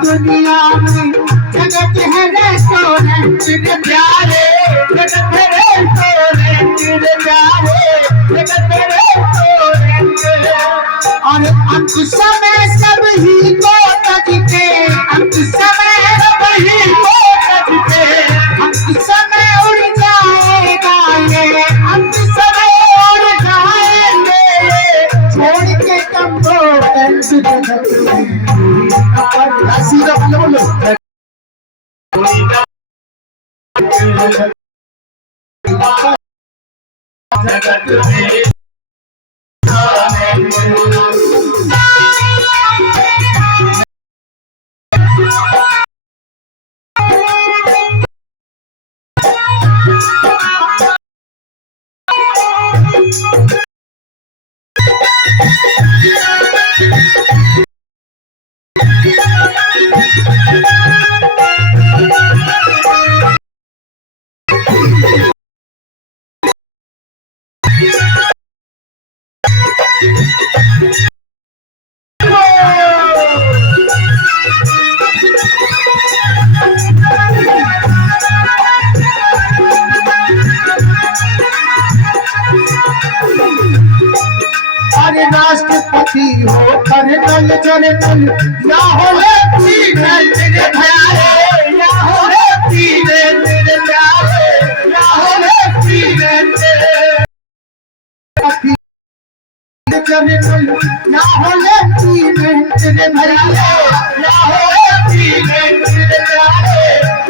दुनिया में जगत है रेस्टोरेंट प्यारे, जगत है रेस्टोरेंट प्यारे, जगत है रेस्टोरेंट। और अब समय सब ही को तकते, अब समय सब ही को तकते, अब समय उड़ जाएगा ये, अब समय उड़ जाएंगे छोड़ के तुमको जगत में। राष्ट्रपति हो कर्नल जनरल या हो लेफ्टिनेंट प्यारे, या हो लेफ्टिनेंट प्यारे, या हो लेफ्टिनेंट जनरल या हो लेफ्टिनेंट प्यारे, या हो लेफ्टिनेंट प्यारे,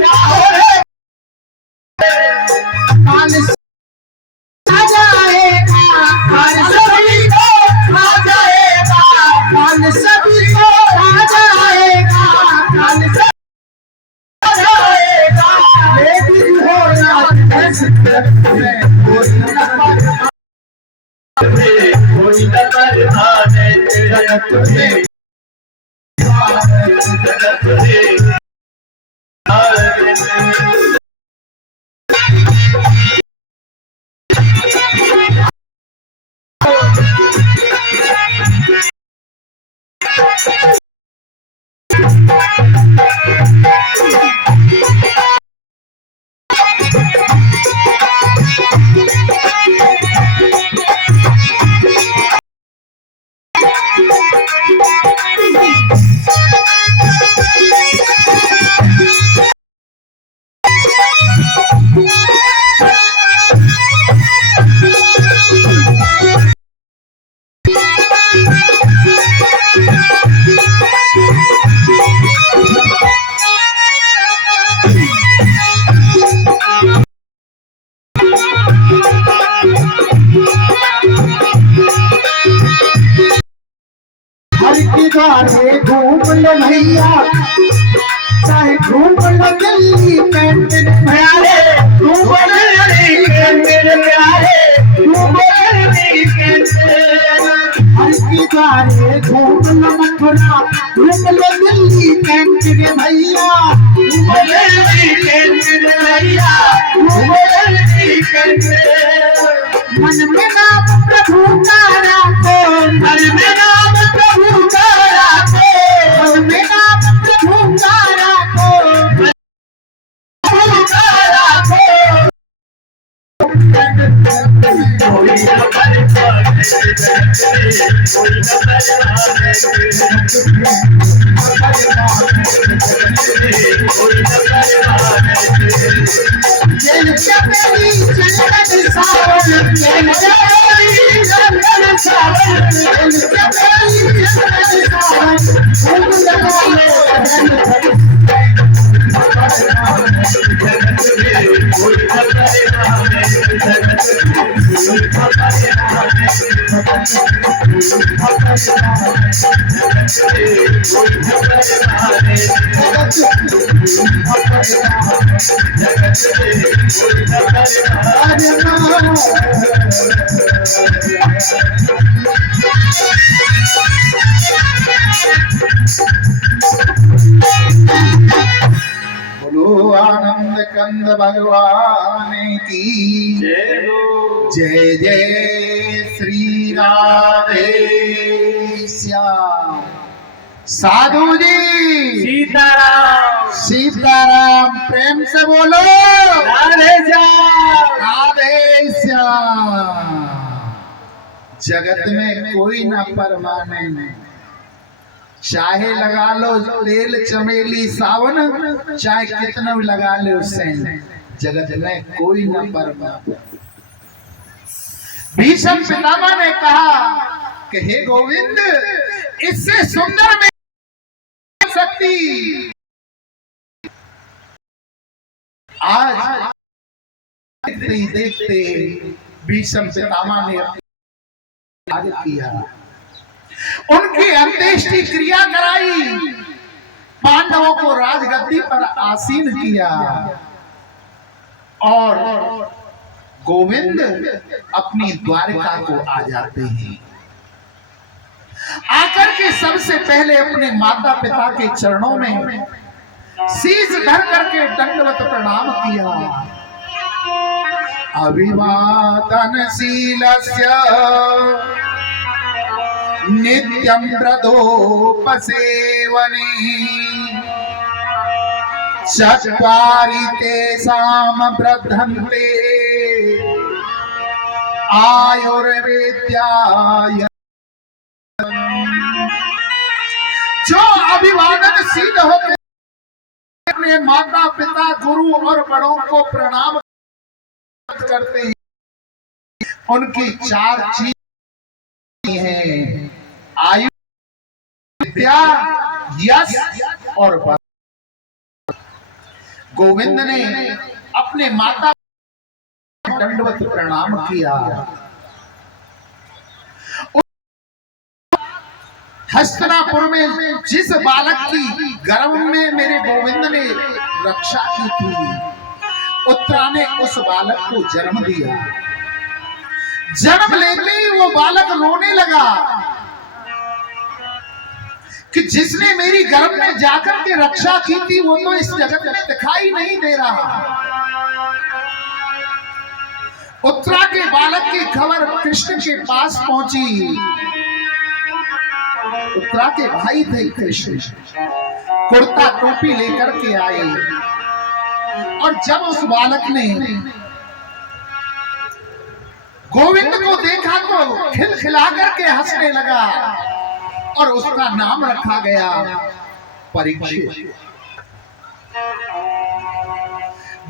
या हो सभी को आ जाएगा, काल सब जाएगा, लेकिन हो या कोई न परवाने जगत में, जगत में गाने घूम लो भैया, चाहे घूम लो दिल्ली कैंटीन प्यारे, घूम लो दिल्ली कैंटीन प्यारे, घूम लो दिल्ली कैंटीन। हर की गाने घूम लो मथुरा, घूम लो दिल्ली कैंटीन भैया, घूम लो दिल्ली कैंटीन भैया, घूम लो दिल्ली कैंटीन। मन में नाम प्रभु का राखो, मन में नाम प्रभु का राखो, मन में नाम प्रभु का राखो, प्रभु का राखो। कोई न परवाने कोई न परवाने कोई न परवाने। जल चपली चंदन सावन, जल चपली चंदन सावन, जल चपली चंदन सावन, फूल लगाए बोलो आनंद कंद भगवान की जय जय श्री राधे श्याम। साधु जी सीताराम सीताराम, प्रेम से बोलो राधे श्याम। राधे श्याम। जगत में कोई ना परमानेंट, चाहे लगा लो तेल चमेली सावन, चाहे कितना भी लगा लो सेंट, जगत में कोई ना परमानेंट। भीष्म पितामह ने कहा कि हे गोविंद, इससे सुंदर में सकती। आज देखते ही देखते भीष्म पितामह ने आगे किया, उनकी अंत्येष्टि क्रिया कराई, पांडवों को राजगद्दी पर आसीन किया और गोविंद अपनी द्वारिका को आ जाते हैं। आकर के सबसे पहले अपने माता पिता के चरणों में शीश धर करके दंडवत प्रणाम किया। अभिवादनशीलस्य नित्यं व्रतोपसेवने चत्वारि तेषां वर्धन्ते आयुर्वेद्याय। जो अभिवादनशील होते अपने माता पिता गुरु और बड़ों को प्रणाम करते हैं, उनकी चार चीज हैं, आयु, विद्या, यश और बल। गोविंद ने अपने माता दंडवत प्रणाम किया। हस्तिनापुर में जिस बालक की गर्भ में मेरे गोविंद ने रक्षा की थी, उत्तरा ने उस बालक को जन्म दिया। जन्म लेते ही वो बालक रोने लगा कि जिसने मेरी गर्भ में जाकर के रक्षा की थी वो तो इस जगत में दिखाई नहीं दे रहा। उत्तरा के बालक की खबर कृष्ण के पास पहुंची। उत्तरा के भाई थे कृष्ण, कुर्ता टोपी लेकर के आए और जब उस बालक ने गोविंद को देखा तो खिलखिला करके हंसने लगा और उसका नाम रखा गया परीक्षित।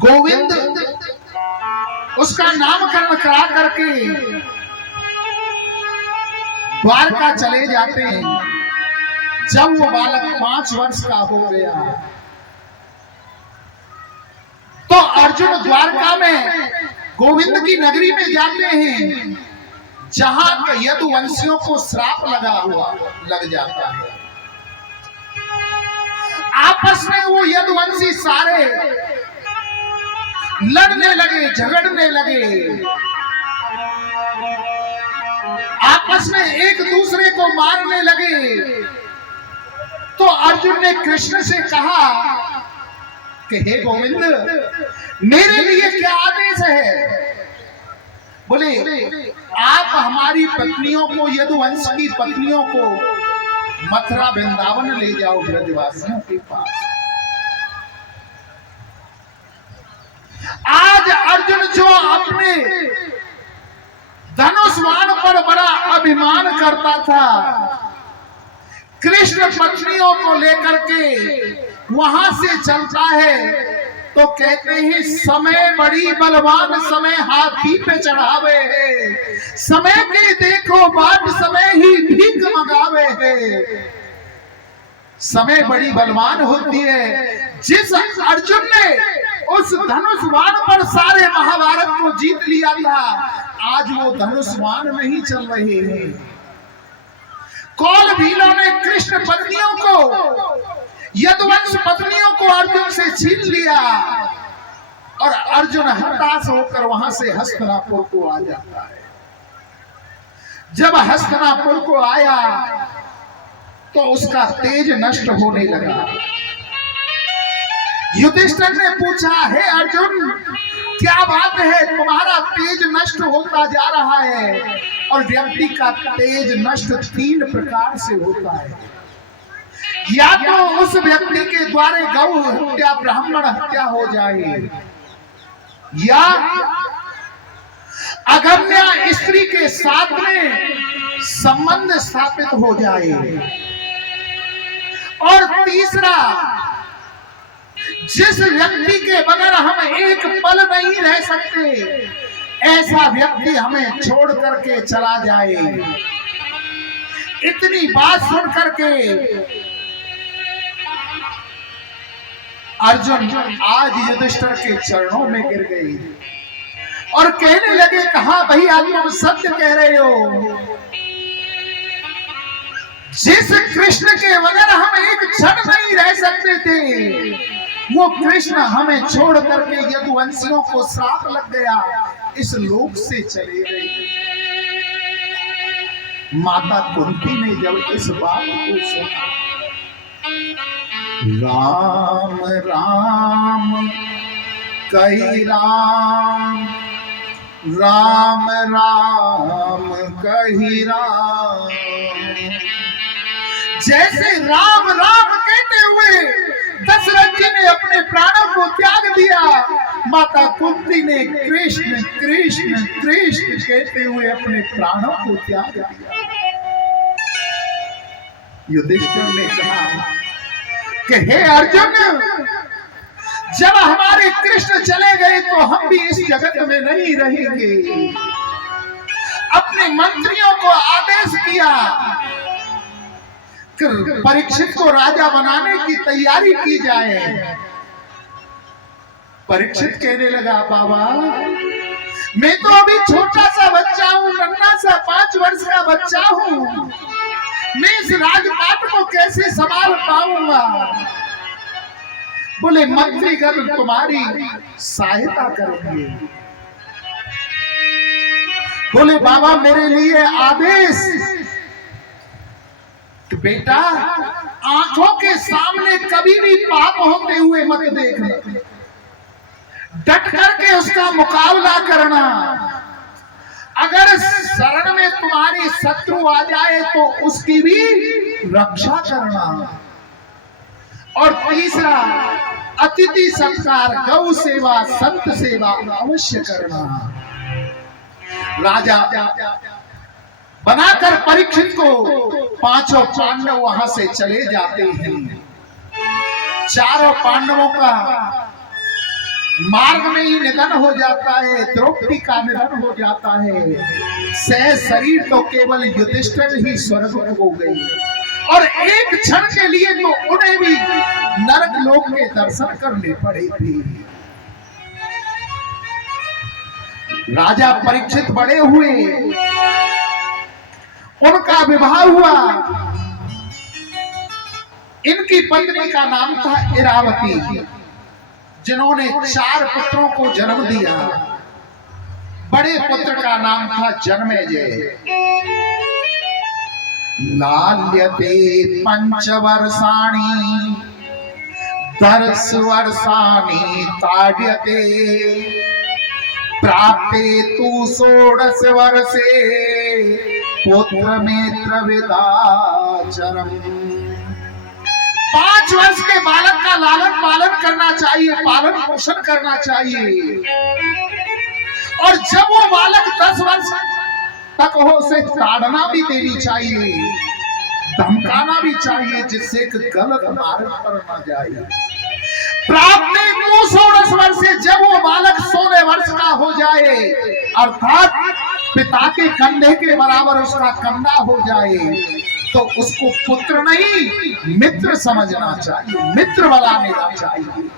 गोविंद उसका नामकरण करा करके द्वारका चले जाते हैं। जब वो बालक 5 वर्ष का हो गया तो अर्जुन द्वारका में गोविंद की नगरी में जाते हैं, जहां यदुवंशियों को श्राप लग जाता है। आपस में वो यदुवंशी सारे लड़ने लगे, झगड़ने लगे, आपस में एक दूसरे को मारने लगे। तो अर्जुन ने कृष्ण से कहा कि हे गोविंद, मेरे लिए क्या आदेश है? बोले, आप हमारी पत्नियों को, यदुवंश की पत्नियों को मथुरा वृंदावन ले जाओ, ब्रजवासियों के पास। आज अर्जुन जो अपने धनुष बाण पर बड़ा अभिमान करता था, कृष्ण पत्नियों को लेकर के वहां से चलता है तो कहते हैं समय बड़ी बलवान, समय हाथी पे चढ़ावे है, समय के देखो बाट, समय ही भीख मंगावे है। समय बड़ी बलवान होती है। जिस अर्जुन ने उस धनुष बाण पर सारे महाभारत को जीत लिया था, आज वो धनुष बाण नहीं चल रहे हैं। कौल भीलों ने कृष्ण पत्नियों को, यदुवंश पत्नियों को अर्जुन से छीन लिया और अर्जुन हताश होकर वहां से हस्तिनापुर को आ जाता है। जब हस्तिनापुर को आया तो उसका तेज नष्ट होने लगा। युधिष्ठिर ने पूछा, हे अर्जुन, क्या बात है, तुम्हारा तेज नष्ट होता जा रहा है। और व्यक्ति का तेज नष्ट 3 प्रकार से होता है। या तो उस व्यक्ति के द्वारा गौ हत्या, ब्राह्मण हत्या हो जाए, या अगम्या स्त्री के साथ में संबंध स्थापित हो जाए, और तीसरा, जिस व्यक्ति के बगैर हम एक पल नहीं रह सकते, ऐसा व्यक्ति हमें छोड़ करके चला जाए। इतनी बात सुन करके अर्जुन आज युधिष्ठिर के चरणों में गिर गए और कहने लगे, कहा भैया तुम सत्य कह रहे हो। जिस कृष्ण के बगैर हम एक क्षण नहीं रह सकते थे, वो कृष्ण हमें छोड़ करके यदुवंशियों को श्राप लग गया, इस लोक से चले गए। माता कुंती ने जब इस बात को सुना, राम राम कही राम, राम राम कही राम। जैसे राम राम कहते हुए दशरथ जी ने अपने प्राणों को त्याग दिया, माता कुंती ने कृष्ण कृष्ण कृष्ण कहते हुए अपने प्राणों को त्याग दिया। युधिष्ठिर ने कहा कि हे अर्जुन, जब हमारे कृष्ण चले गए तो हम भी इस जगत में नहीं रहेंगे। अपने मंत्रियों को आदेश किया, परीक्षित को राजा बनाने की तैयारी की जाए। परीक्षित कहने लगा, बाबा मैं तो अभी छोटा सा बच्चा हूँ, नन्हा सा 5 वर्ष का बच्चा हूँ, मैं इस राजपाट को कैसे संभाल पाऊंगा। बोले मंत्रीगण तुम्हारी सहायता करेंगे। बोले बाबा मेरे लिए आदेश, बेटा आंखों के सामने कभी भी पाप होते हुए मत देखना, डट करके उसका मुकाबला करना। अगर शरण में तुम्हारी शत्रु आ जाए तो उसकी भी रक्षा करना। और तीसरा, अतिथि सत्कार, गौ सेवा, संत सेवा अवश्य करना। राजा बनाकर परीक्षित को 5 पांडव वहां से चले जाते हैं। 4 पांडवों का मार्ग में ही निधन हो जाता है, द्रौपदी का निधन हो जाता है। सहज शरीर तो केवल युधिष्ठिर ही स्वर्ग हो गई, और एक क्षण के लिए तो उन्हें भी नरक लोक के दर्शन करने पड़े थे। राजा परीक्षित बड़े हुए, उनका विवाह हुआ। इनकी पत्नी का नाम था इरावती, जिन्होंने 4 पुत्रों को जन्म दिया। बड़े पुत्र का नाम था जन्मेजय। लाल्यते 5 वर्षाणि दर्श वर्षाणि ताड्यते, प्राप्ते तु 16 वर्षे पुत्र मित्र विदाचरम। 5 वर्ष के बालक का लालन पालन करना चाहिए, पालन पोषण करना चाहिए। और जब वो बालक 10 वर्ष तक हो, उसे ताड़ना भी देनी चाहिए, धमकाना भी चाहिए, जिससे गलत मार्ग पर न जाए। प्राप्त 16 वर्ष से जब वो बालक 16 वर्ष का हो जाए, अर्थात पिता के कंधे के बराबर उसका कंधा हो जाए, तो उसको पुत्र नहीं मित्र समझना चाहिए, मित्र बना लेना चाहिए।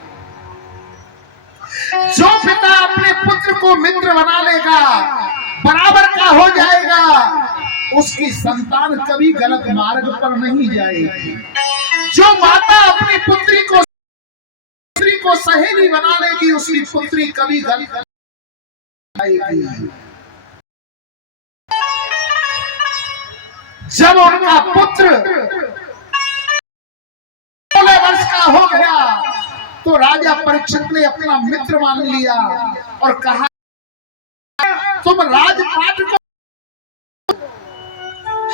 जो पिता अपने पुत्र को मित्र बना लेगा, बराबर का हो जाएगा, उसकी संतान कभी गलत मार्ग पर नहीं जाएगी। जो माता अपनी पुत्री को सहेली बना लेगी, उसकी पुत्री कभी गलत आएगी। जब उनका पुत्र 16 वर्ष का हो गया, तो राजा परीक्षित ने अपना मित्र मान लिया और कहा, तुम राजपाट को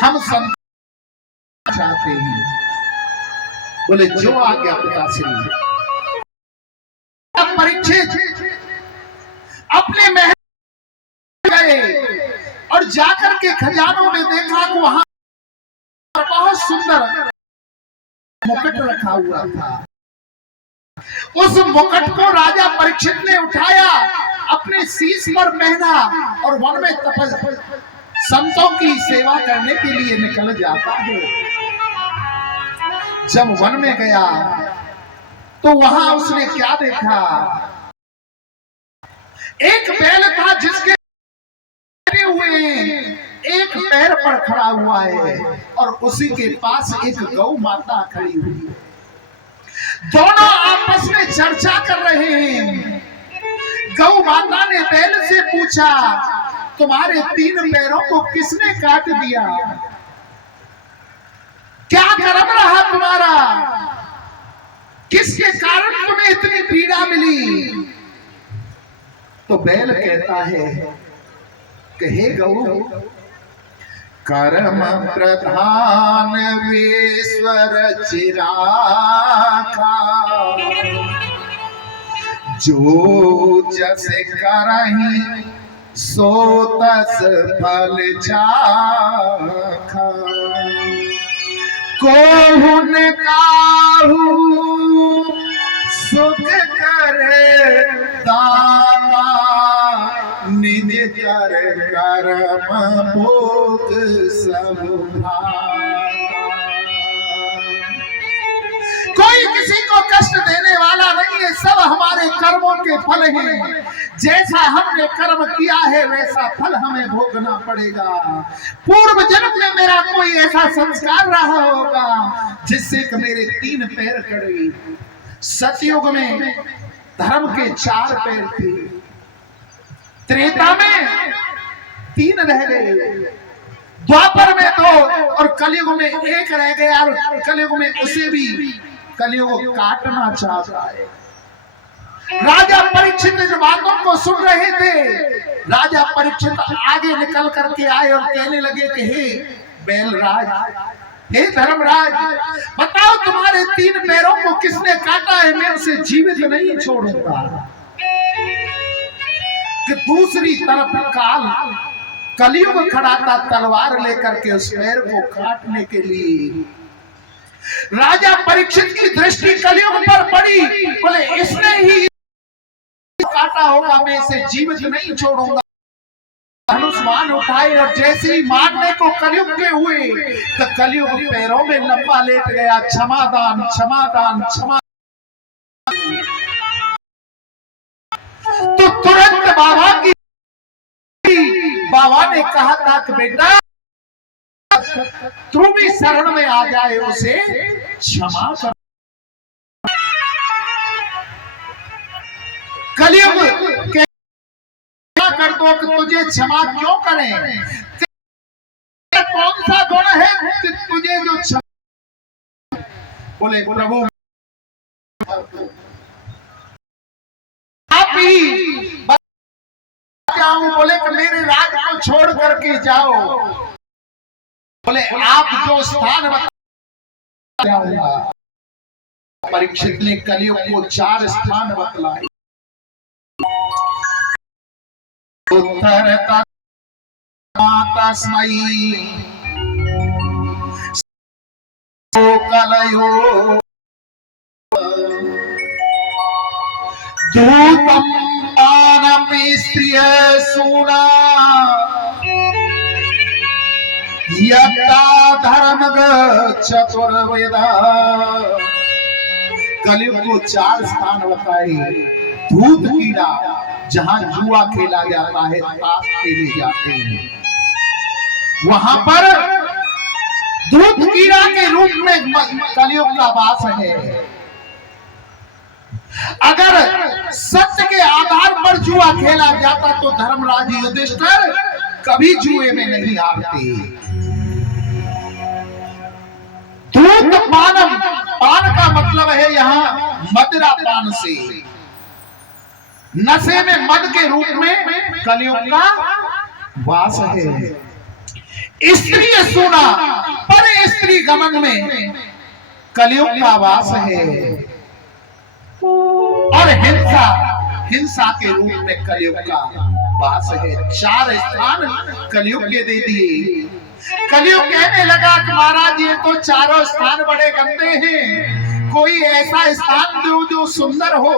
हम चाहते हैं। बोले जो आज्ञा पिताश्री। परीक्षित अपने महल गए और जाकर के खजानों में देखा कि वहां बहुत सुंदर मुकुट रखा हुआ था। उस मुकुट को राजा परीक्षित ने उठाया, अपने शीश पर पहना और वन में संतों की सेवा करने के लिए निकल जाता है। जब वन में गया तो वहां उसने क्या देखा, एक बैल था जिसके हुए एक पैर पर खड़ा हुआ है और उसी के पास एक गौ माता खड़ी हुई है। दोनों आपस में चर्चा कर रहे हैं। गौ माता ने बैल से पूछा, तुम्हारे 3 पैरों को किसने काट दिया? क्या कर्म रहा तुम्हारा? किसके कारण तुम्हें इतनी पीड़ा मिली? तो बैल कहता है कि हे गौ, कर्म प्रधान ईश्वर चिराखा, जो जस करहि सो तस फल चाखा। कोहुन काहू सुख करे दाता, निज कर कर्म भोग सब भाता। कोई किसी को कष्ट देने वाला नहीं है, सब हमारे कर्मों के फल हैं। जैसा हमने कर्म किया है वैसा फल हमें भोगना पड़ेगा। पूर्व जन्म में मेरा कोई ऐसा संस्कार रहा होगा जिससे कि मेरे 3 पैर कड़े। सतयुग में धर्म के 4 पैर थे, त्रेता में 3 रह गए, द्वापर में 2 और कलयुग में 1 रह गया। और कलयुग में उसे भी कलयुग काटना चाहता है। राजा परीक्षित इन बातों को सुन रहे थे। राजा परीक्षित आगे निकल करके आए और कहने लगे कि हे बैलराज, हे धर्मराज, बताओ तुम्हारे 3 पैरों को किसने काटा है? मैं उसे जीवित नहीं छोड़ूंगा। कि दूसरी तरफ काल कलयुग खड़ा था तलवार लेकर के उस पैर को काटने के लिए। राजा परीक्षित की दृष्टि कलयुग पर पड़ी। बोले इसने ही काटा होगा, मैं इसे जीवित नहीं छोड़ूंगा। धनुष्मान उठाए और जैसे ही मारने को कलयुग के हुए तो कलयुग पैरों में लंबा लेट गया। क्षमादान क्षमादान क्षमा। तो तुरंत बाबा ने कहा था कि बेटा तू भी शरण में आ जाए, उसे क्षमा कर। कलयुग कर दो कि तुझे क्षमा क्यों करें? कौन सा गुण है कि तुझे जो क्षमा? बोले प्रभु आप ही जाऊं। बोले कि मेरे राज को छोड़ करके जाओ। बोले आप जो स्थान बता। परीक्षित ने कलयुग को 4 स्थान बतलाए। उत्तर तस्मै कलयो दूतम पानम स्त्रिय सूना, यत्ता धर्म चतुर्वेदा। कलयुग को 4 स्थान बताए। धूत कीड़ा, जहां जुआ खेला जाता है, ताश खेले जाते हैं, वहां पर धूत कीड़ा के रूप में कलयुग का वास है। अगर सत्य के आधार पर जुआ खेला जाता तो धर्मराज युधिष्ठिर कभी जुए में नहीं हारते। धूत मानव पान का मतलब है यहाँ मदिरा पान से, नशे में मद के रूप में कलयुग का वास है। स्त्री सोना पर स्त्री गमन में कलयुग का वास है, और हिंसा हिंसा के रूप में कलयुग का वास है। 4 स्थान कलयुग के दे दिए। कलयुग कहने लगा कि महाराज ये तो चारों स्थान बड़े गंदे हैं, कोई ऐसा स्थान दो जो सुंदर हो।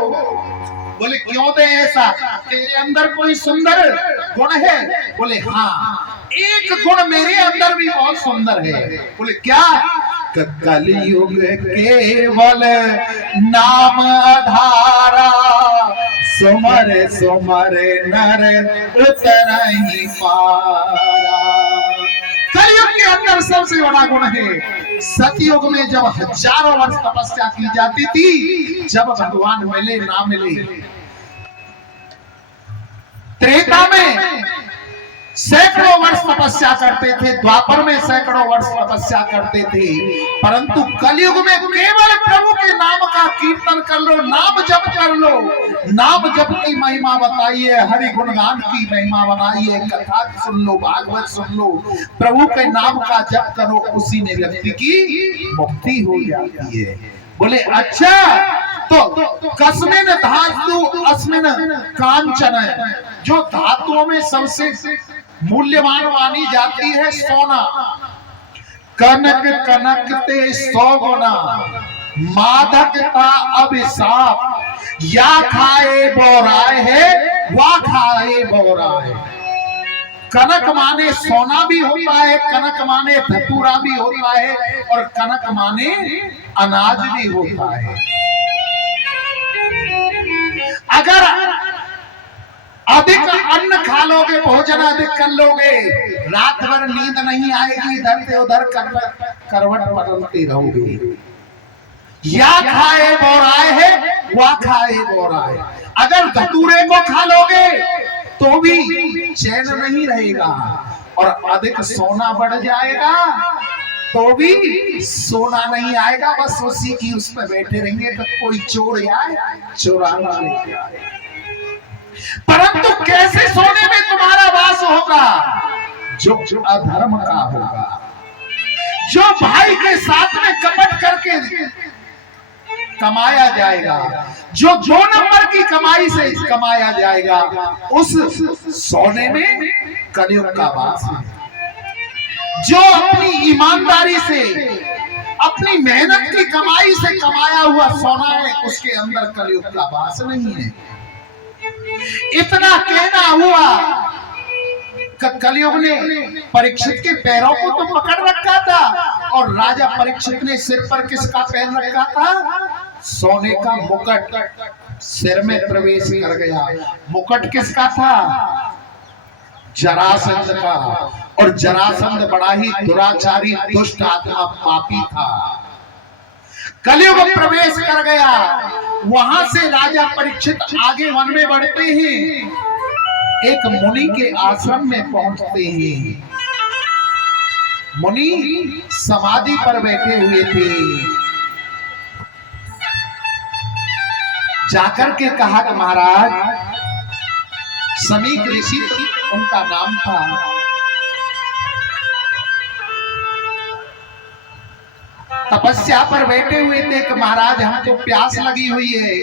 बोले क्यों दे ऐसा, तेरे अंदर कोई सुंदर गुण है? बोले हाँ, एक गुण मेरे अंदर भी बहुत सुंदर है। बोले क्या? कलयुग केवल नाम आधारा, सुमर सुमर नर उतर ही पारा। कलयुग के अंदर सबसे बड़ा गुण है, सतयुग में जब हजारों वर्ष तपस्या की जाती थी, जब भगवान मिले ना मिले। त्रेता में सैकड़ों वर्ष तपस्या करते थे, द्वापर में सैकड़ों वर्ष तपस्या करते थे, परंतु कलयुग में केवल प्रभु के नाम का कीर्तन कर लो, नाम जप कर लो, नाम जप की महिमा बताइए, हरि गुणगान की महिमा बनाइए, कथा सुन लो, भागवत सुन लो, प्रभु के नाम का जप करो, उसी में व्यक्ति की मुक्ति हो जाती है। बोले अच्छा, तो कस्मिन धातु अस्मिन कांचन, जो धातुओं में सबसे मूल्यवान मानी जाती है सोना, कनक कनक ते 100 गुना, मादक का अभिशाप, या खाए बोराए है वा खाए बोराए। कनक माने सोना भी होता है, कनक माने धतूरा भी होता है, और कनक माने अनाज भी होता है। अगर अधिक अन्न खा लोगे, भोजन अधिक कर लोगे, रात भर नींद नहीं आएगी, इधर से उधर करवट बदलते रहोगे। या खाए बोराए है वा खाए बोराए। अगर धतूरे को खा लोगे तो भी चैन नहीं रहेगा, और अधिक सोना बढ़ जाएगा तो भी सोना नहीं आएगा, बस उसी की उस पर बैठे रहेंगे कि कोई चोर आए चुराना लेके आए। परंतु कैसे सोने में तुम्हारा वास होगा? जो अधर्म का होगा, जो भाई के साथ में कपट करके कमाया जाएगा, जो 2 नंबर की कमाई से कमाया जाएगा, उस सोने में कलयुग का वास है। जो अपनी ईमानदारी से, अपनी मेहनत की कमाई से कमाया हुआ सोना है, उसके अंदर कलयुग का वास नहीं है। इतना कहना हुआ, कलयुग ने परीक्षित के पैरों को तो पकड़ रखा था, और राजा परीक्षित ने सिर पर किसका पहन रखा था? सोने का मुकुट सिर में प्रवेश कर गया। मुकुट किसका था? जरासंध का, और जरासंध बड़ा ही दुराचारी दुष्ट आत्मा पापी था। कलयुग प्रवेश कर गया। वहां से राजा परीक्षित आगे वन में बढ़ते हैं, एक मुनि के आश्रम में पहुंचते हैं। मुनि समाधि पर बैठे हुए थे। जाकर के कहा कि महाराज, समीक ऋषि उनका नाम था, तपस्या पर बैठे हुए थे कि महाराज हमको प्यास लगी हुई है,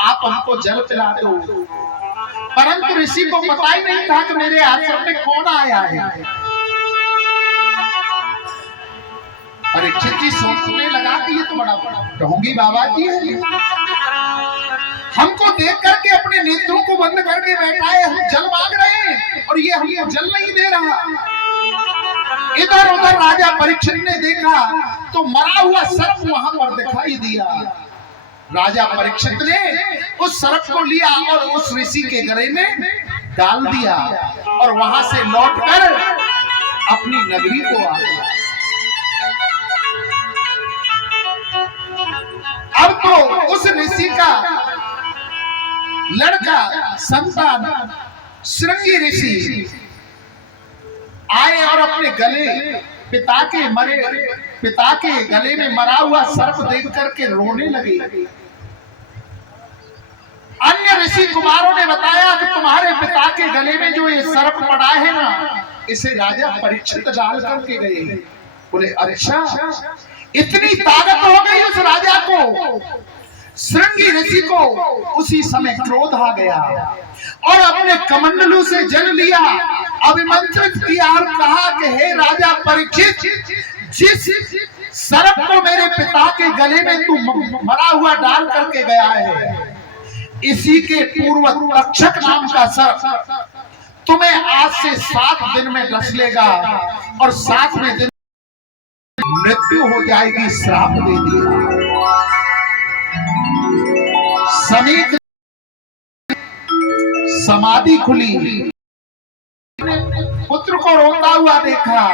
आप हमको जल पिला दो। परंतु ऋषि को पता ही नहीं था कि मेरे आश्रम में कौन आया है। परीक्षित जी सोचने लगा कि ये तो बड़ा ढोंगी बाबा जी है, हमको देख करके अपने नेत्रों को बंद करके बैठा है, हम जल मांग रहे हैं और ये हमको जल नहीं दे रहा। इधर उधर राजा परीक्षित ने देखा तो मरा हुआ सर्प वहां पर दिखाई दिया। राजा परीक्षित ने उस सर्प को लिया और उस ऋषि के गले में डाल दिया और वहां से लौटकर अपनी नगरी को आ गया। अब तो उस ऋषि का लड़का संतान श्रृंगी ऋषि आए और अपने गले पिता के मरे पिता के गले में मरा हुआ सर्प देख करके रोने लगे। अन्य ऋषि कुमारों ने बताया कि तुम्हारे पिता के गले में जो ये सर्प पड़ा है ना, इसे राजा परीक्षित डाल करके गए। बोले अच्छा, इतनी ताकत हो गई उस राजा को। श्रृंगी ऋषि को उसी समय क्रोध आ गया और अपने कमंडलू से जल लिया, अभिमंत्रित किया और कहा कि हे राजा परीक्षित, जिस सर्प को मेरे पिता के गले में तू मरा हुआ डाल करके गया है, इसी के पूर्व तक्षक नाम का सर्प तुम्हें आज से 7 दिन में डस लेगा और 7वें दिन मृत्यु हो जाएगी, श्राप दे दिया। समीक समाधि खुली, पुत्र को रोता हुआ देखा।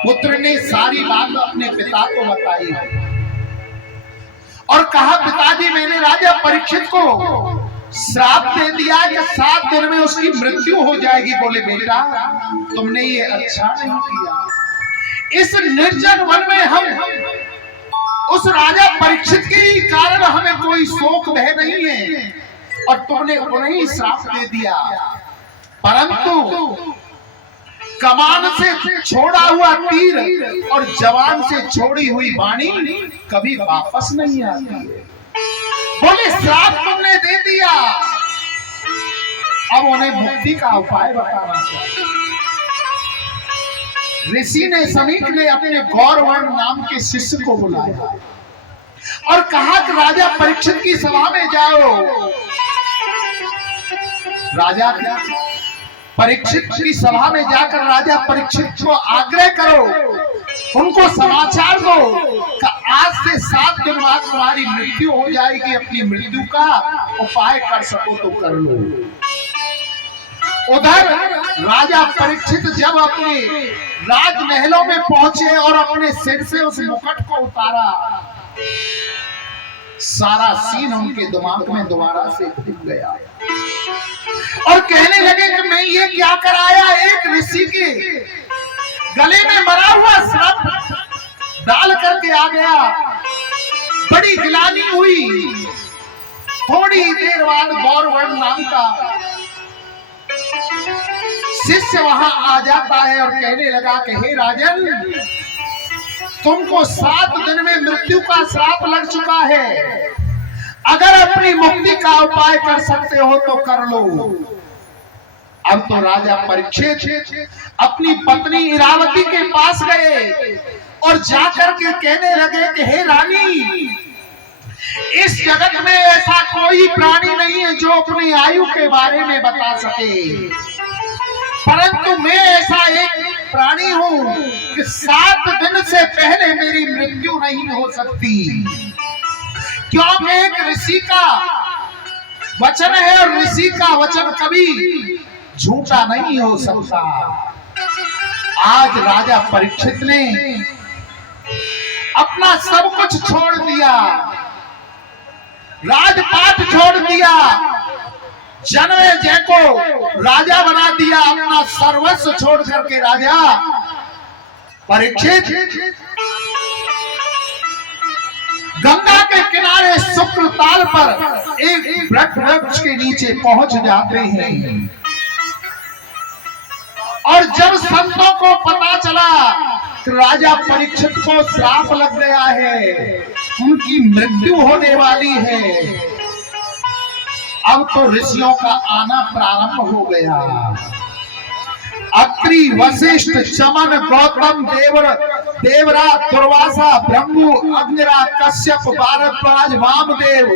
पुत्र ने सारी बात अपने पिता को बताई और कहा पिताजी, मैंने राजा परीक्षित को श्राप दे दिया कि 7 दिन में उसकी मृत्यु हो जाएगी। बोले बेटा, तुमने ये अच्छा नहीं किया। इस निर्जन वन में हम उस राजा परीक्षित के कारण हमें कोई शोक भय नहीं है और तुमने उन्हें ही श्राप दे दिया। परंतु कमान से छोड़ा हुआ तीर और जवान से छोड़ी हुई वाणी कभी वापस नहीं आती है। बोले श्राप तुमने दे दिया, अब उन्हें मुक्ति का उपाय बताना चाहिए। ऋषि ने समीक ने अपने गौरवर्ण नाम के शिष्य को बुलाया और कहा कि राजा परीक्षित की सभा में जाओ। राजा परीक्षित की सभा में जाकर राजा परीक्षित को आग्रह करो, उनको समाचार दो कि आज से 7 दिन बाद तुम्हारी मृत्यु हो जाएगी, अपनी मृत्यु का उपाय कर सको तो कर लो। उधर राजा परीक्षित जब अपने राजमहलों में पहुंचे और अपने सिर से उस मुकुट को उतारा, सारा सीन उनके दिमाग में दोबारा से घुस गया और कहने लगे कि मैं ये क्या कराया। एक ऋषि के गले में मरा हुआ सर्प डाल करके आ गया, बड़ी गिलानी हुई। थोड़ी देर बाद गौरवर्ण नाम का शिष्य वहां आ जाता है और कहने लगा कि हे राजन, तुमको 7 दिन में मृत्यु का श्राप लग चुका है, अगर अपनी मुक्ति का उपाय कर सकते हो तो कर लो। अब तो राजा परीक्षित अपनी पत्नी इरावती के पास गए और जाकर के कहने लगे कि हे रानी, इस जगत में ऐसा कोई प्राणी नहीं है जो अपनी आयु के बारे में बता सके, परंतु मैं ऐसा एक प्राणी हूं कि 7 दिन से पहले मेरी मृत्यु नहीं हो सकती, क्योंकि एक ऋषि का वचन है और ऋषि का वचन कभी झूठा नहीं हो सकता। आज राजा परीक्षित ने अपना सब कुछ छोड़ दिया, राजपाट छोड़ दिया, जन्मेजय को राजा बना दिया, अपना सर्वस्व छोड़ करके राजा परीक्षित गंगा के किनारे शुक्र ताल पर एक वृक्ष के नीचे पहुंच जाते हैं। और जब संतों को पता चला कि राजा परीक्षित को श्राप लग गया है, उनकी मृत्यु होने वाली है, अब तो ऋषियों का आना प्रारंभ हो गया। अत्रि, वशिष्ठ, चमन, गौतम, देवरा, दुर्वासा, ब्रह्मु, अग्निरा, कश्यप, भारद्वाज, वामदेव,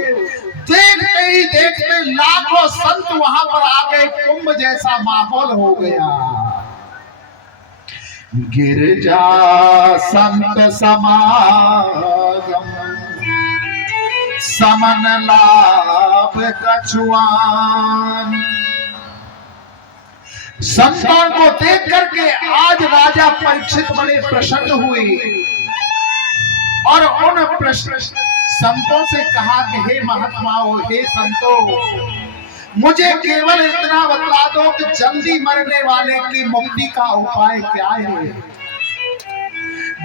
देखते ही देखते लाखों संत वहां पर आ गए। कुंभ जैसा माहौल हो गया। गिरजा संत समागम, समन लाभ कछुआन। संतों को देख करके आज राजा परीक्षित बड़े प्रसन्न हुए और उन संतों से कहा कि हे महात्माओं, हे संतों, मुझे केवल इतना बता दो कि जल्दी मरने वाले की मुक्ति का उपाय क्या है।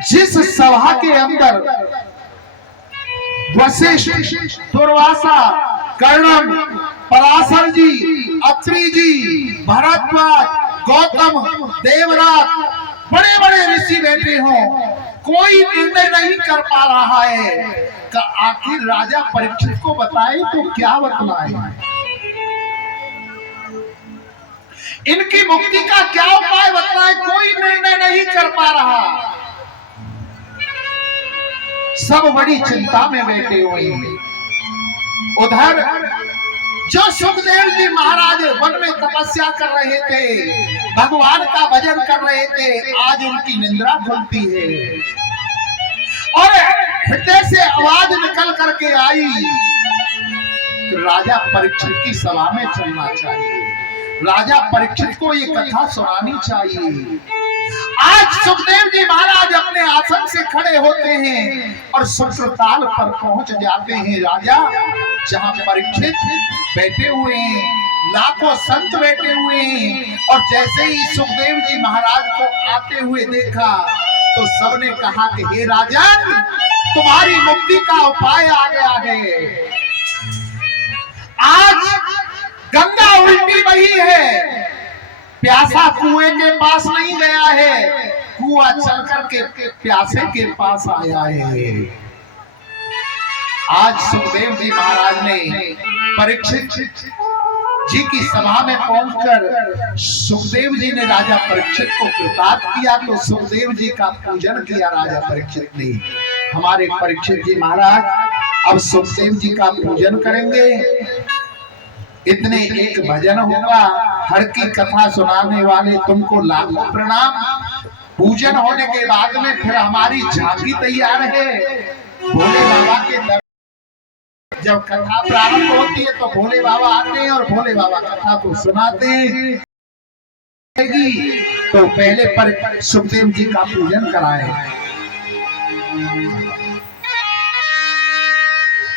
जिस सभा के अंदर वशिष्ठ, दुर्वासा, कर्णम, पराशर जी, अत्रि जी, भरद्वाज, गौतम, देवराज, बड़े बड़े ऋषि बैठे हों, कोई निर्णय नहीं कर पा रहा है कि आखिर राजा परीक्षित को बताए तो क्या बतलाए, इनकी मुक्ति का क्या उपाय बतलाए, कोई निर्णय नहीं कर पा रहा। सब बड़ी चिंता में बैठे हुए हैं। उधर जो सुखदेव जी महाराज वन में तपस्या कर रहे थे, भगवान का भजन कर रहे थे, आज उनकी निंद्रा खुलती है और हृदय से आवाज निकल करके आई, राजा परीक्षित की सभा में चलना चाहिए, राजा परीक्षित को ये कथा सुनानी चाहिए। आज सुखदेव जी महाराज अपने आसन से खड़े होते हैं और सुत्रताल पर पहुंच जाते हैं। राजा जहां परीक्षित बैठे हुए हैं, लाखों संत बैठे हुए हैं, और जैसे ही सुखदेव जी महाराज को आते हुए देखा तो सबने कहा कि हे राजन, तुम्हारी मुक्ति का उपाय आ गया है। आज गंगा उल्टी बही है, प्यासा कुएं के पास नहीं गया है, कुआं चल करके प्यासे के पास आया है। आज सुखदेव जी महाराज ने परीक्षित जी की सभा में पहुंचकर सुखदेव जी ने राजा परीक्षित को कृतार्थ किया, तो सुखदेव जी का पूजन किया राजा परीक्षित ने। हमारे परीक्षित जी महाराज अब सुखदेव जी का पूजन करेंगे। इतने एक भजन होगा, हर की कथा सुनाने वाले तुमको लाखों प्रणाम। पूजन होने के बाद में फिर हमारी झांकी तैयार है। भोले बाबा के दर जब कथा प्रारंभ होती है तो भोले बाबा आते हैं और भोले बाबा कथा को सुनाते हैं। तो पहले पर सुखदेव जी का पूजन कराए।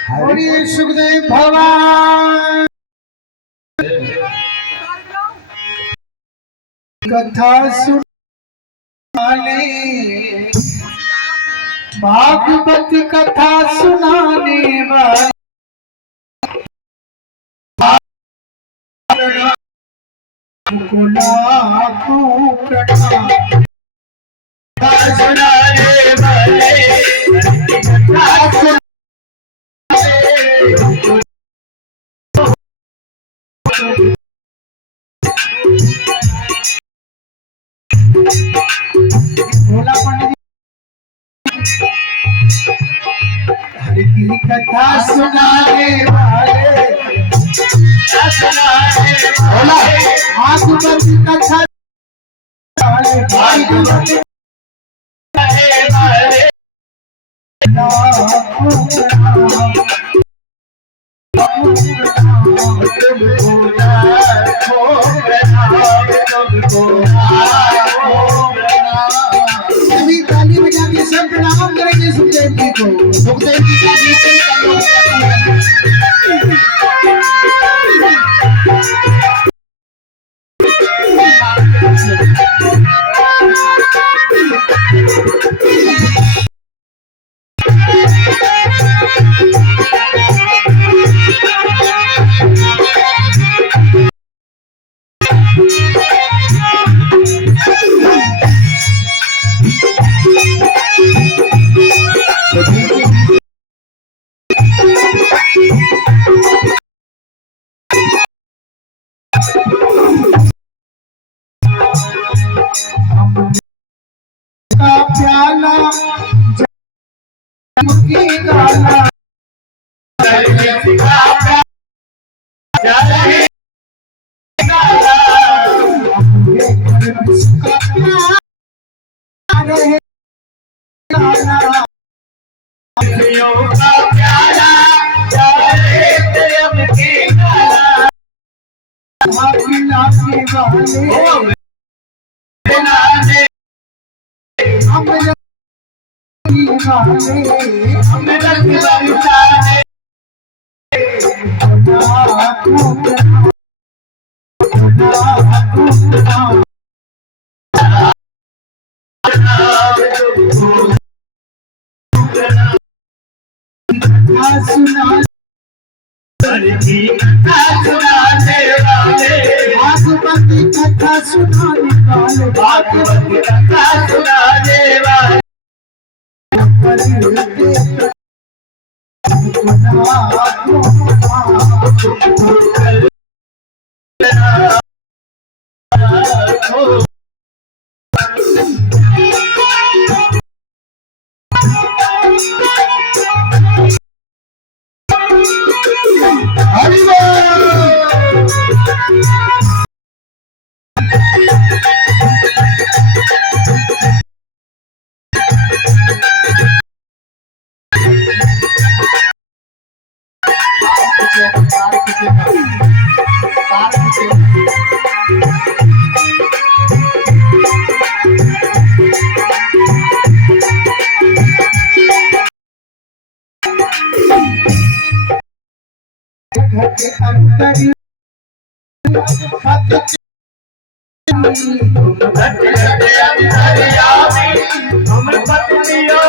हरि सुखदेव भगवान कथा सुनाने, भागवत कथा सुनाने वाले को लाखों प्रणाम। सुनाने वाले भोला पंडित हरि की कथा सुनाने वाले, भोला भागवत कथा भागवत सभी ताली बजा के सब प्रणाम करेंगे सुखदेव जी को। सुखदेव जी का प्याला की गाना हम हरि की कथा सुनाने वाले, भागवत कथा सुनाने वाले, भागवत कथा सुनाने वाले, हरि घट घट अंतर्यामी, तुम पत्नियों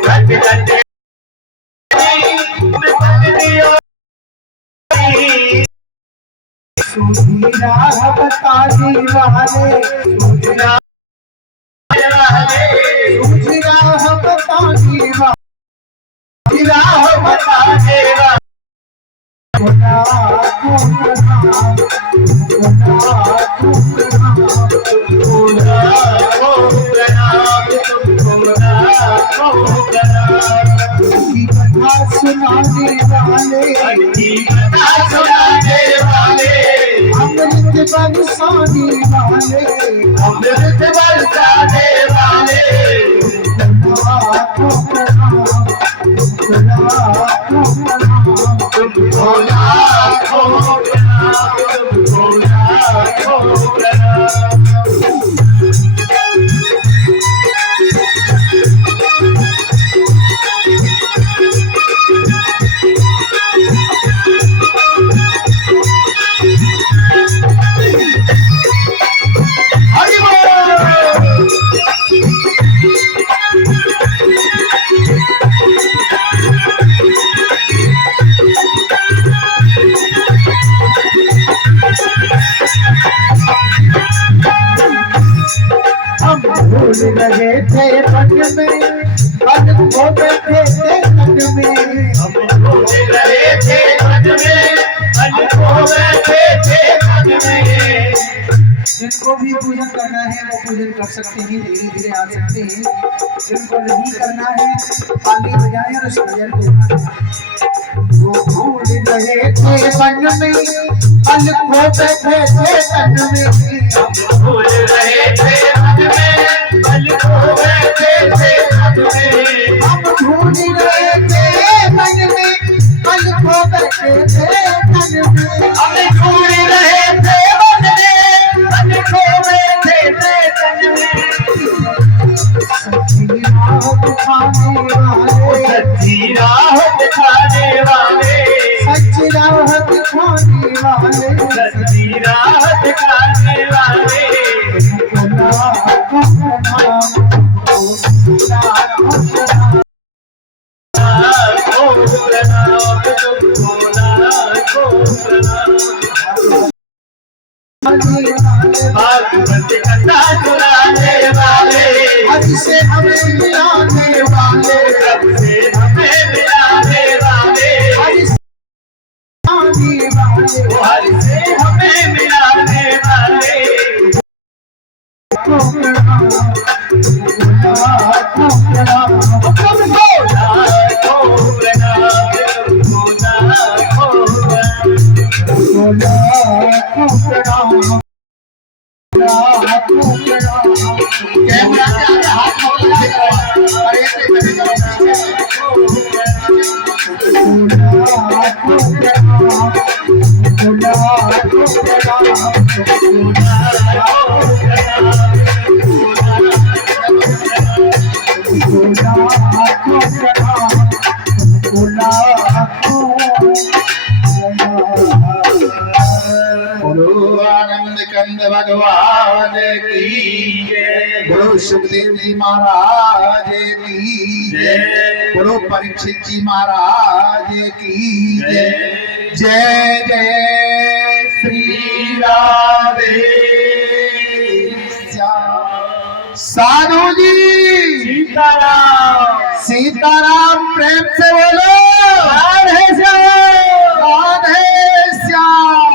घट घट तुम पत्नियों सुधीरा बताने वाले, सुधीरा बताने वाले, बताने वाले, खुदा को प्रणाम, खुदा को प्रणाम, खुदा को प्रणाम, खुदा को प्रणाम, की कथा सुनाने वाले, की कथा सुनाने वाले, अमृत बरसाने वाले, अमृत बरसाने वाले, खुदा को प्रणाम, खुदा को प्रणाम, खुदा को प्रणाम, खुदा को प्रणाम। हरि बोल। हम भूल रहे थे पग में, पग खो बैठे थे तन में, हम भूल रहे थे मन में, मन खो बैठे थे मन में। जिनको भी पूजन करना है वो पूजन कर सकते हैं, धीरे धीरे आ सकते हैं। जिनको नहीं करना है ताली बजाएं और भजन को गाएं। वो भूल रहे थे मन में, पग खो बैठे थे तन में, हम भूल रहे थे मन में, मन खो बैठे थे मन में। हम भूल रहे थे मन में, पग खो बैठे थे तन में, हम भूल रहे थे मन में, मन खो बैठे थे तन में। सच्ची राह दिखाने वाले, सच्ची राह दिखाने वाले, सच्ची राह दिखाने वाले, सच्ची राह दिखाने वाले, खुदा को प्रणाम, खुदा को प्रणाम, को प्रणाम, खुदा को प्रणाम। भागवत कथा सुनाने वाले, हज से हमें मिलाने वाले, रब से हमें मिलाने वाले, हज से आने वाले, हर से हमें मिलाने वाले, को प्रणाम, खुदा को प्रणाम, खुदा को प्रणाम, खुदा को प्रणाम। खुदा को प्रणाम, खुदा को प्रणाम। कैमरा के आगे हाथ मोड़ के अरे ऐसे करो। खुदा को प्रणाम, खुदा को प्रणाम, खुदा को प्रणाम, खुदा को प्रणाम। बोलो आनंद कंद भगवान की जय। बोलो सुखदेव जी महाराज की जय। बोलो परीक्षित जी महाराज की जय। जय जय श्री राधे श्याम। साधु जी सीताराम सीताराम प्रेम से बोलो राधे श्याम राधे श्याम।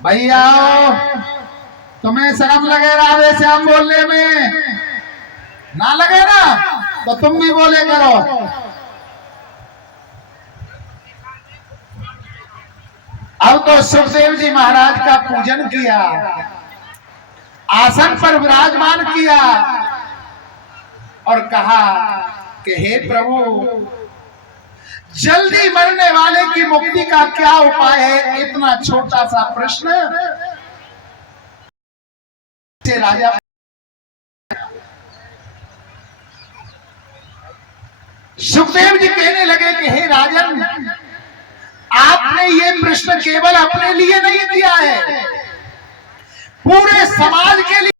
भैया तुम्हें शर्म लगे राधे श्याम बोलने में? ना लगे ना तो तुम भी बोले करो। अब तो सुखदेव जी महाराज का पूजन किया, आसन पर विराजमान किया और कहा कि हे प्रभु, जल्दी मरने वाले की मुक्ति का क्या उपाय है? इतना छोटा सा प्रश्न से राजा सुखदेव जी कहने लगे कि हे राजन, आपने ये प्रश्न केवल अपने लिए नहीं किया है, पूरे समाज के लिए।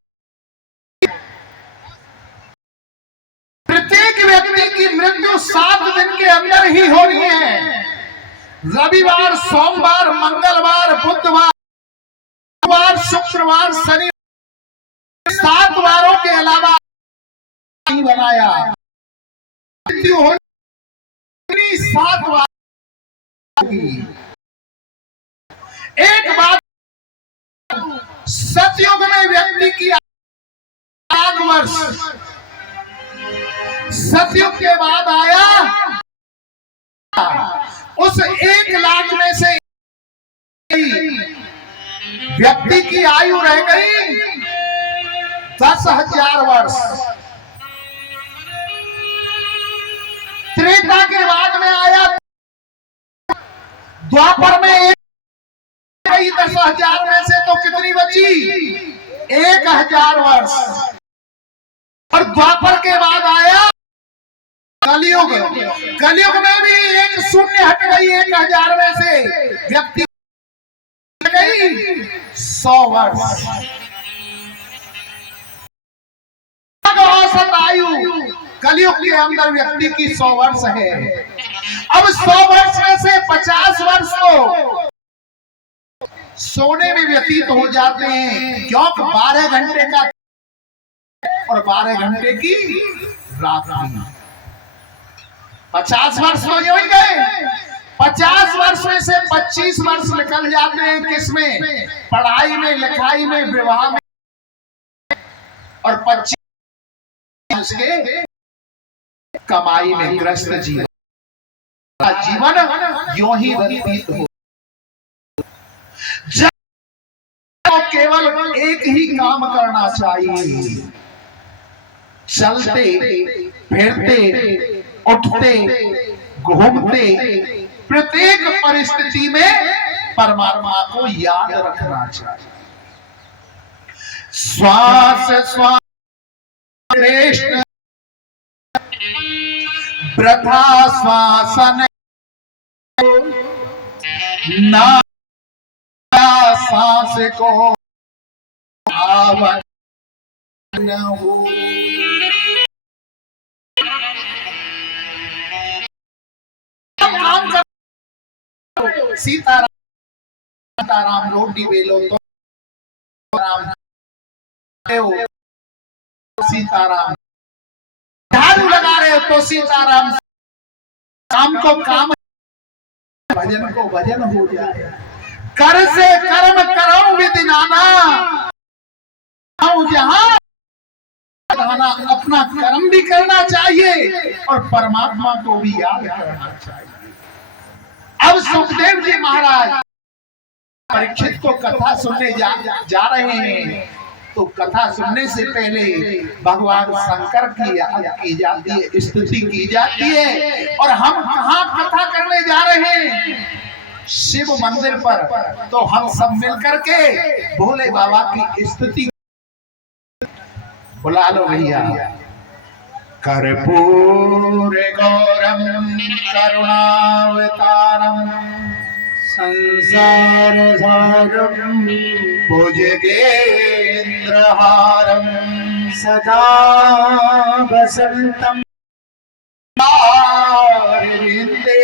प्रत्येक व्यक्ति की मृत्यु 7 दिन के अंदर ही होनी है। रविवार, सोमवार, मंगलवार, बुधवार, शुक्रवार, शनिवार, 7 वारों के अलावा नहीं बनाया। मृत्यु होनी 7 वार। एक बात, सतयुग में व्यक्ति की 1 वर्ष, सतयुग के बाद आया, उस 1 लाख में से व्यक्ति की आयु रह गई 10,000 वर्ष। त्रेता के बाद में आया, द्वापर में 10,000 में से तो कितनी बची? 1,000 वर्ष। और द्वापर के बाद आया कलयुग। कलयुग में भी एक शून्य हट गई 1,000 में से, व्यक्ति गई 100 वर्ष। औसत आयु कलयुग के अंदर व्यक्ति की 100 वर्ष है। अब 100 वर्ष में से 50 वर्ष को सोने में व्यतीत हो जाते हैं, क्योंकि 12 घंटे का और 12 घंटे की रात भी। 50 वर्ष तो यूं ही गए। 50 वर्ष में से 25 वर्ष निकल जाते हैं किसमें? पढ़ाई में, लिखाई में, विवाह में, और 25 के कमाई में ग्रस्त जीवन। जीवन यूं ही व्यतीत हो। तो केवल एक ही काम करना चाहिए, चलते फिरते उठते घूमते प्रत्येक परिस्थिति में परमात्मा को याद रखना चाहिए। श्वास श्वास कृष्ण वृथा श्वासन ना सांस को आवन न हो। सीताराम रोटी बेलो तो राम, सीताराम झाड़ू लगा रहे हो तो सीताराम, काम को काम, भजन को भजन हो जाए। कर से कर्म करो विदिनाना, जहां अपना कर्म भी करना चाहिए और परमात्मा को भी याद करना चाहिए। अब सुखदेव जी महाराज परीक्षित को कथा सुनने जा रहे हैं, तो कथा सुनने से पहले भगवान शंकर की जाती है, स्तुति की जाती है। और हम कहाँ कथा करने जा रहे हैं? शिव मंदिर पर। तो हम सब मिलकर के भोले बाबा की स्तुति बुला लो भैया। कर्पूर गौरम करुणावतारम संसार सारम भुजगेन्द्रहारम् सदा वसंतम मारिन्दे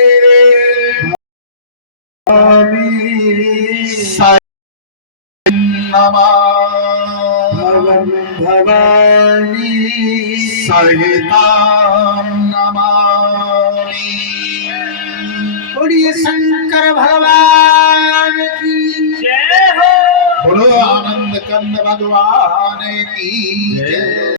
नमः भवं भवानी सहितां नमामि। बोलिए शंकर भगवान की जय हो। बोलो आनंद कंद भगवान की जय।